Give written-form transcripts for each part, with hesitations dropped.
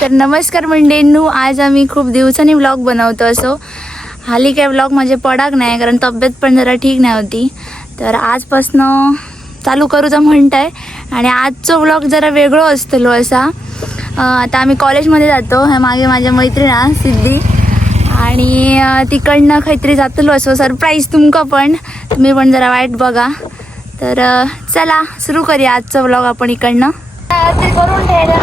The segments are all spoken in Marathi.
तर नमस्कार मंडळींनो, आज आम्ही खूप दिवसांनी व्लॉग बनवतो. असो हाली काय व्लॉग माझे पडाक नाही, कारण तब्येत पण जरा ठीक नाही होती. तर आजपासनं चालू करूचा म्हणताय. आणि आजचो व्लॉग जरा वेगळो असतलो असा. आता आम्ही कॉलेजमध्ये जातो. ह्या मागे माझ्या मैत्रिणा सिद्धी, आणि तिकडनं काहीतरी जातलो असो सरप्राईज तुमका पण. तुम्ही पण जरा वाईट बघा. तर चला सुरू करूया आजचा व्लॉग आपण इकडनं. ते करून ठेवलं.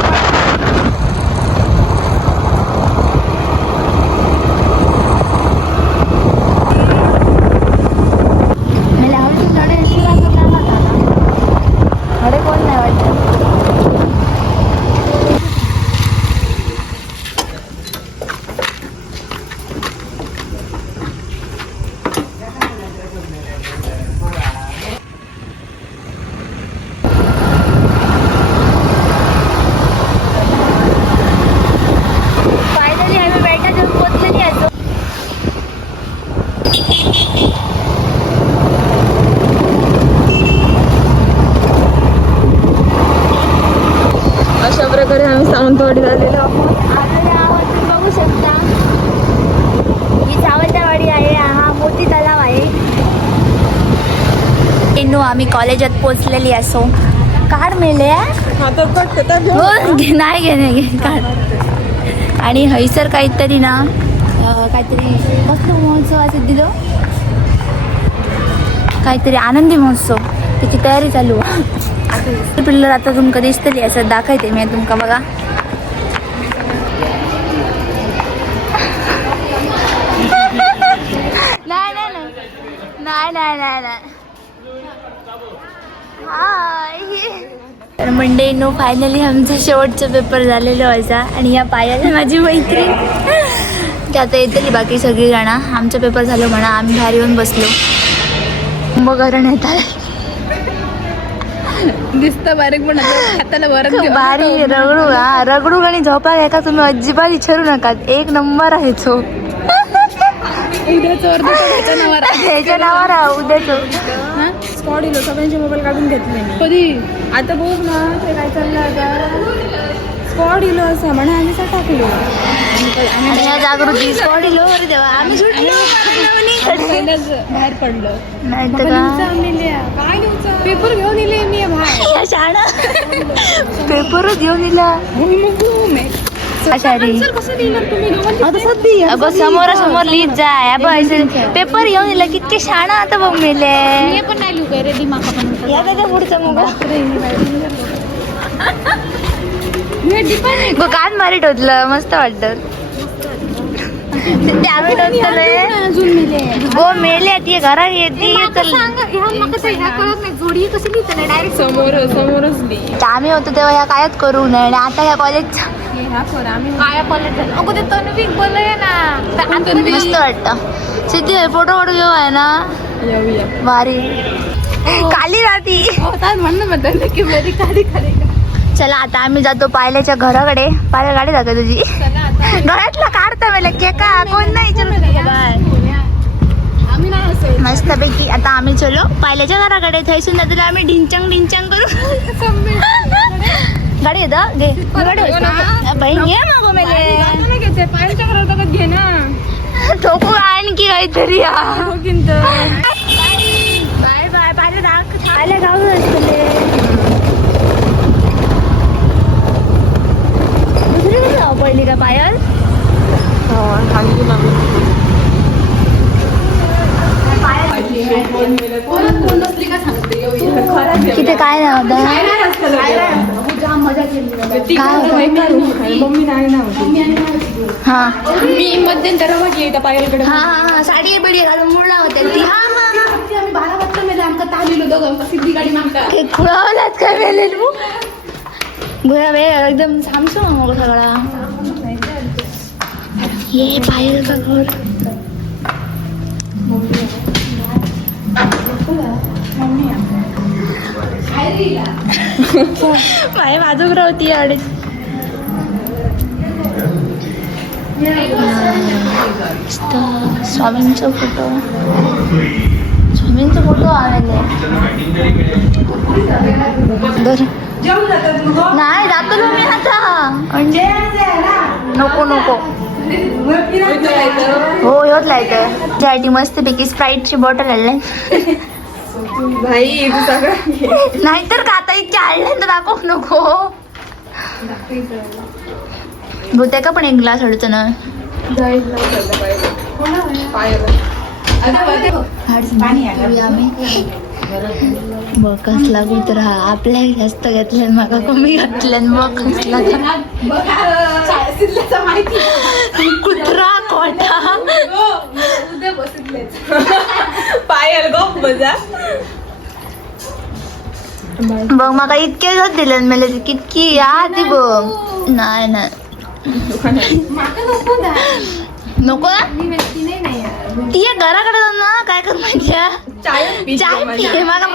अशा प्रकारे आम्ही सावंतवाडीत आलेलो आहोत. बघू शकता ही सावंतवाडी आहे. हा मोती तलाव आहे. इन्नू आम्ही कॉलेजात पोचलेली असो. कार मेले नाही घेणे कार. आणि हैसर काहीतरी ना काहीतरी कसलो महोत्सव असेल दिलो, काहीतरी आनंदी महोत्सव, त्याची तयारी चालू आहे. पिल्लर आता तुमका दिसतली असं दाखवते मी तुमका. बघा नाही नाही नाही नाही. तर मंडळींनो, फायनली आमचा शेवटचा पेपर झालेलो असा. आणि या पायाला माझी मैत्रीण ते आता येतली. बाकी सगळी जण आमचा पेपर झालो म्हणा. आम्ही बाहेर येऊन बसलो. कुंभकर्ण येत आहे. दिसतं बारीक पण हाताला वरच बारी रगडू. हा रगडू आणि झोपा घ्या का तुम्ही अजिबात विचारू नका. एक नंबर आहे तो. उद्याचं ह्याच्या नावावर उद्याचं स्पॉट इलो सगळ्यांचे मोबाईल काढून घेतले कधी. आता बघ ना ते काय चाललं आता. स्पॉट इलो असं म्हणा आम्ही सटा किलो आणि या जागृती स्पॉट इलो वर देवा आम्ही बाहेर पडलं. नाही तर का काय पेपर घेऊन इले मी बाहेर. या शाळा पेपरच घेऊन दिला. अगं समोरासमोर लिहित जाय. पेपर घेऊन दिला किती शाळा आता बघ मेले. पण नाही लिहू काय रेडी माका पण या त्याच्या पुढचा मोबाईल कान मारीट होतलं. मस्त वाटत. गो मेले ती घरात येते. आम्ही होतो तेव्हा ह्या कायच करू नये. आणि आता ह्या कॉलेजचा मस्त वाटत. सिद्धी फोटो काढू घेऊ आहे ना भारी. काली राहती चला आता आम्ही जातो पायल्याच्या घराकडे. पायल्या गाडी जातो तुझी घरातला काढता मला केका कोण नाही. मस्त पैकी आता आम्ही चलो पायल्याच्या घराकडे. थैसून जातो आम्ही ढिंचांग ढिंचांग करू. गाडी येत घे बहीण घे मग मेले पायलच्या घरात घे ना. ठोकू आणखी काहीतरी. Bye bye. पाहिलं दाख खायला गाव असतले. दुसरी कुठे जाऊ पडली का पायल. तिथे काय नाही होतं. हा मी मध्यंतर बघली त्या पायलकडे. हा हा साडी बिडी घालून मुळला होत्या ती. खुळावलात काय वेळेल गोया वेळ एकदम थांबसो मग सगळा. ये पायल का घर. माय बाजूक राहती अडीच. स्वामींचा फोटो. स्वामींचा फोटो आलेला. नाही जातो ना मी आता म्हणजे नको नको हो होत लायटर त्यासाठी मस्तपैकी स्प्राईटची बॉटल आणलाय भाई तू सगळं नाहीतर का आता इतक्या आणल्या तर दाखवू नको बोलते का पण एक ग्लास हडतो ना बघ कसला कुत्रा आपल्या जास्त घेतल्यान माका कमी घातल्यान बघ कसला कुत्रा कोटा पायल गो मजा बघ माका इतके घात दिले मला कितकी या ती बघ नाही नाही नको ना ती घराकडे जाऊन ना काय कर माहितीये चाय पिते मला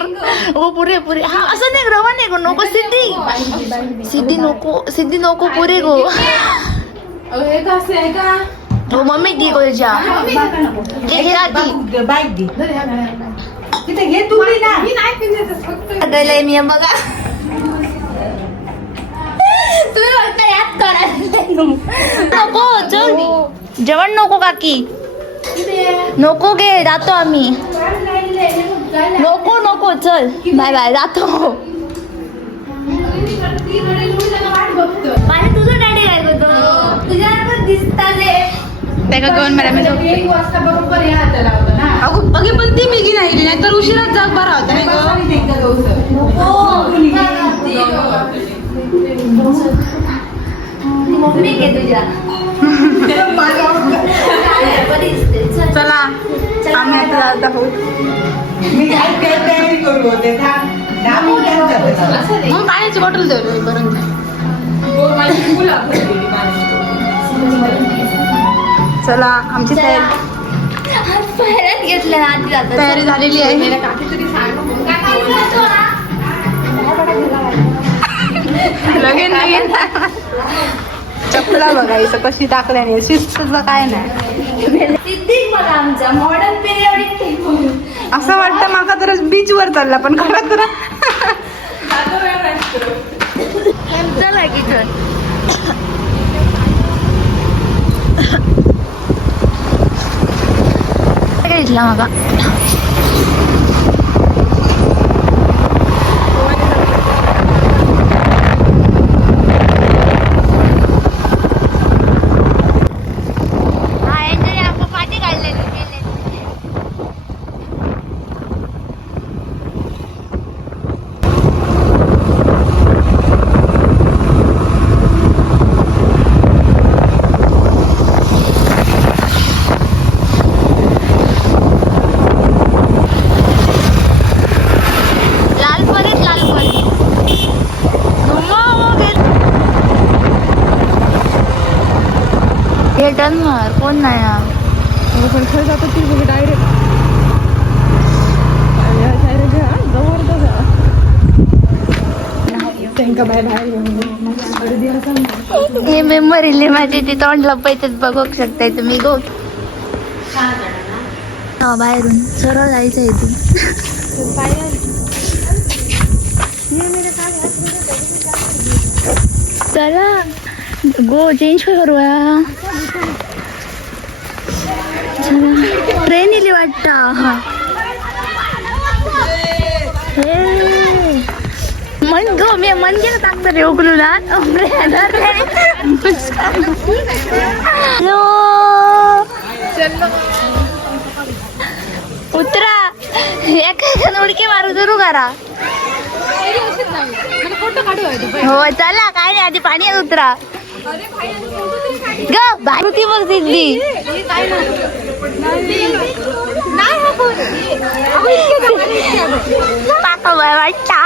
हो पुरे पुरे हा असं नाही रवा नाही गो नको सिद्धी नको पुरे गो हो मम्मी ती गो जा मी बघा तुम्ही म्हणता याद करायला नको चल जेवण नको काकी नको गे जातो आम्ही नको चल बाय बाय जातो तुझं डॅडी काय करतो तुझ्या दिसता त्याला घेऊन मला अगे पण ती मिगी नाही तर उशिराच जाग बरा होता मम्मी घे तुझ्या चला आम्ही आता जात आहोत मग पाण्याची बॉटल देऊ बरं चला आमची पायऱ्यात घेतल्या ना आधी जातात तयारी झालेली आहे लगेच चपला बघायचं कशी टाकल्याने शिस्तचं काय नाही बघा आमचा मॉडर्न पिरियड असं वाटतं माका तर बीच वर चालला पण खरं तर चला की घेतला मागा मार कोण नाही पण खरं जातो ती बघ डायरेक्ट हे मेमरीले माझी ती तोंड लपयतात बघू शकताय तुम्ही गो बाहेरून सरळ जायचं इथून चला गो चेंज करूया ट्रेन इली वाटता मन गो मी मन गेलं टाकतं रे उकलू ना उतरा एका उडके मारू सुरू करा हो चला काय नाही आधी पाणी उतरा ग भारी बघ सिद्धी काका बाय वाटता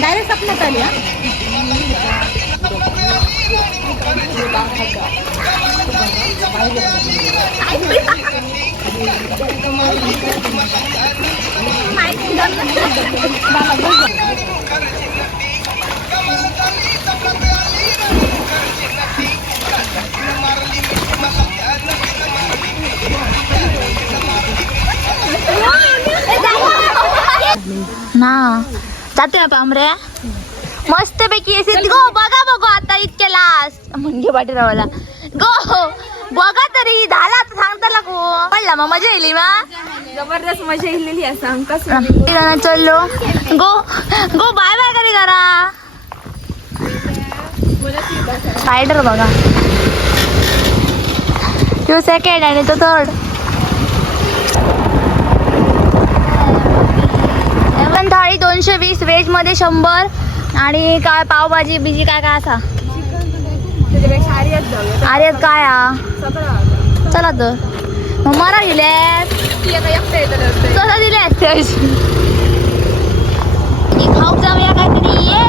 डायरेक्ट सपन्यात आली. ना जाते ना पामऱ्या मस्त पैकी येते गो बघा बघू आता इतके लास्ट म्हणजे पाटीरावाला गो बघा तरी झाला तर सांगता लागू पडला मग मजा येईल मा जबरदस्त मजा येलेली आहे सांग कसं चलो गो गो बाय बाय कधी करा स्पायडर बघा तो सेकंड आणि तो थर्ड थाळी 220 व्हेज मध्ये 100 आणि काय पावभाजी बिजी काय काय असा आर्यात काय चला तर मग मला दिल्यास कसं दिल्यास खाऊ जाऊया काहीतरी ये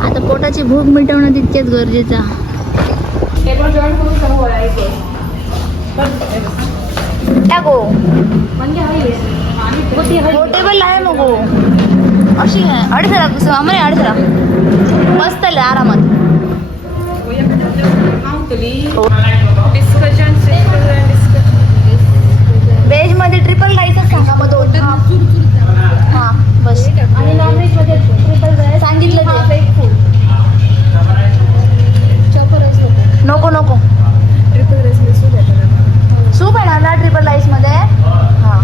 आता पोटाची भूक मिटवणं तितकेच गरजेचं टाको पोर्टेबल आहे मग अशी आहे 2.5 लाख आम्हाला 2.5 लाख मस्त आहे आरामात व्हेज मध्ये ट्रिपल राईसच सांगा मग 2 हां बस आणि नॉनव्हेज मध्ये ट्रिपल राईस सांगितलं ते नको नको ट्रिपल राईस सूप आहे ना ट्रिपल राईस मध्ये हां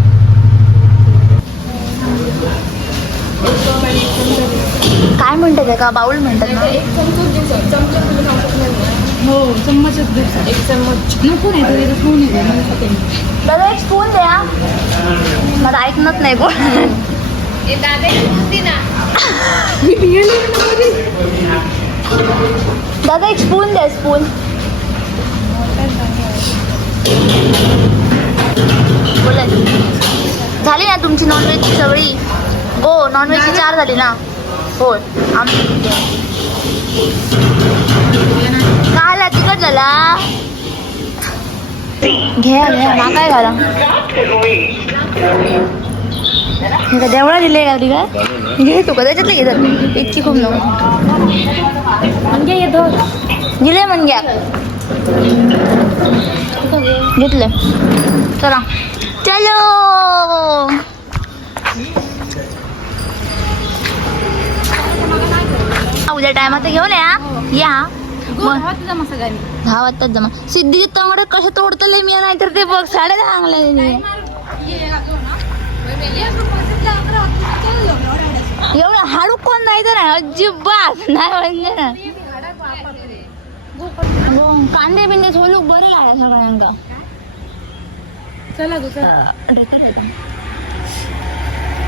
काय म्हणतात का बाउल म्हणतात ना हो चम्मचच घेतला 1 चम्मच नको नाही तर फोन आहे दादा 1 स्पून द्या मला ऐकणत नाही कोण दादा 1 स्पून द्या स्पून बोला झाली ना तुमची नॉनव्हेजची सगळी हो नॉनव्हेजची 4 झाली ना हो आमची काय तिकट झाला घ्या घ्या ना काय घाला देवळा दिले का काय घे तू का त्याच्यातलं घेतात इतकी खूप नको म्हणजे येतो दिले म्हणजे घेतले चला चलो उद्या टायमात घेऊन या 10 वाजताच जमा सिद्धीचे तंगड कसं तोडतले मी नाही तर ते बघ 10:30 सांगले एवढं हाडू कोण नाही तर अजिबात नाही म्हणजे ना कांदे बिंदे सोलूक बरे आहे सगळ्यांका चला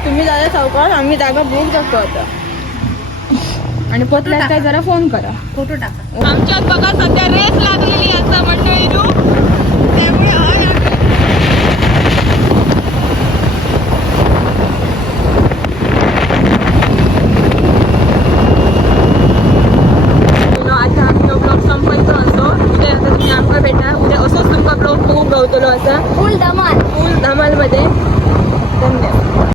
तुम्ही दादा सावकार आम्ही जागा बुक दाखवतो आता आणि पोचल्यास काय जरा फोन करा फोटो टाका आमच्यात बघा सध्या रेस लागलेली आता मंडळी त्यामुळे आता आम्ही ब्लॉग संपयचो असो उद्या आता तुम्ही आमका भेटा उद्या असोच तुमका ब्लॉग बघूक गावतलो असा फुल धमाल मध्ये